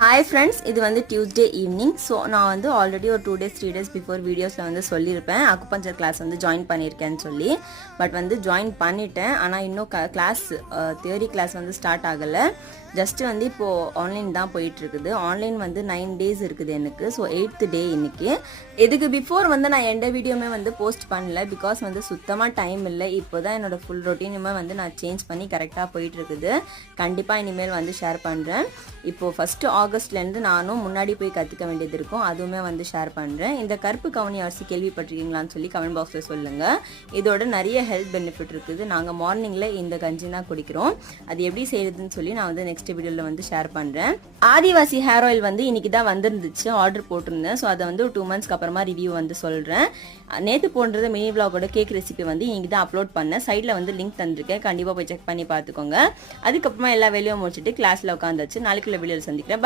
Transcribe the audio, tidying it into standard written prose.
Hi friends, இது வந்து Tuesday evening. So நான் வந்து ஆல்ரெடி ஒரு 2 days 3 days பிஃபோர் வீடியோஸில் வந்து சொல்லியிருப்பேன் அக்குபஞ்சர் கிளாஸ் வந்து ஜாயின் பண்ணியிருக்கேன்னு சொல்லி. பட் வந்து ஜாயின் பண்ணிட்டேன், ஆனால் இன்னும் கிளாஸ் தியரி கிளாஸ் வந்து ஸ்டார்ட் ஆகலை. ஜஸ்ட்டு வந்து இப்போது ஆன்லைன் தான் போயிட்டுருக்குது. ஆன்லைன் வந்து 9 days இருக்குது எனக்கு. ஸோ 8th day இன்னைக்கு. இதுக்கு பிஃபோர் வந்து நான் எந்த வீடியோமே வந்து போஸ்ட் பண்ணல, பிகாஸ் வந்து சுத்தமாக டைம் இல்லை. இப்போ தான் என்னோடய ஃபுல் ரொட்டீனுமே வந்து நான் சேஞ்ச் பண்ணி கரெக்டாக போயிட்டுருக்குது. கண்டிப்பாக இனிமேல் வந்து ஷேர் பண்ணுறேன். இப்போது ஃபஸ்ட்டு ஆகஸ்ட்லேருந்து நானும் முன்னாடி போய் கற்றுக்க வேண்டியது இருக்கும், அதுவுமே வந்து ஷேர் பண்ணுறேன். இந்த கருப்பு கவுனி அரிசி கேள்விப்பட்டிருக்கீங்களான்னு சொல்லி கமெண்ட் பாக்ஸில் சொல்லுங்கள். இதோட நிறைய ஹெல்த் பெனிஃபிட் இருக்குது. நாங்கள் மார்னிங்கில் இந்த கஞ்சி தான் குடிக்கிறோம். அது எப்படி செய்யுதுன்னு சொல்லி நான் வந்து நெக்ஸ்ட் வீடியோவில் வந்து ஷேர் பண்ணுறேன். ஆதிவாசி ஹேர் ஆயில் வந்து இன்னைக்கு தான் வந்துருந்துச்சு, ஆர்டர் போட்டிருந்தேன். ஸோ அதை வந்து 2 months அப்புறமா ரிவ்யூ வந்து சொல்கிறேன். நேற்று போன்றது மினி விளாகோட கேக் ரெசிபி வந்து இன்னைக்கு தான் அப்லோட் பண்ணேன். சைடில் வந்து லிங்க் தந்திருக்கேன், கண்டிப்பாக போய் செக் பண்ணி பார்த்துக்கோங்க. அதுக்கப்புறமா எல்லா வேலையும் முடிச்சுட்டு கிளாஸில் உட்காந்துச்சு. நாளைக்குள்ள வீடியோவில் சந்திக்கிறேன்.